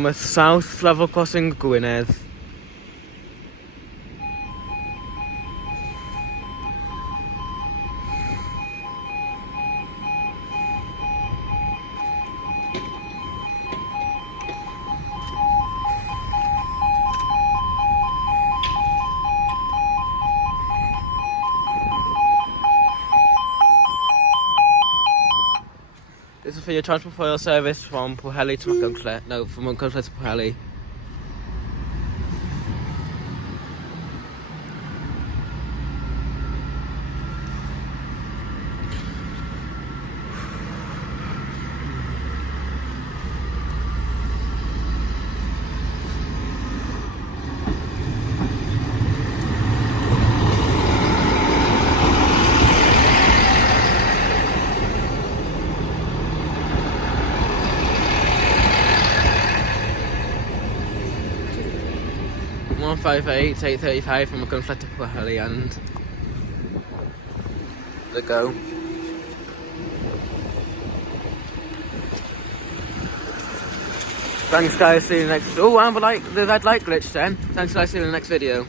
from a South level crossing Gwynedd. This is for your transport for your service from Pwllheli to Machynlleth. No, from Machynlleth to Pwllheli. One 158 835 from Machynlleth to Pwllheli and the go. Thanks guys, see you next. Oh, and the red light glitch then. Thanks guys, see you in the next video.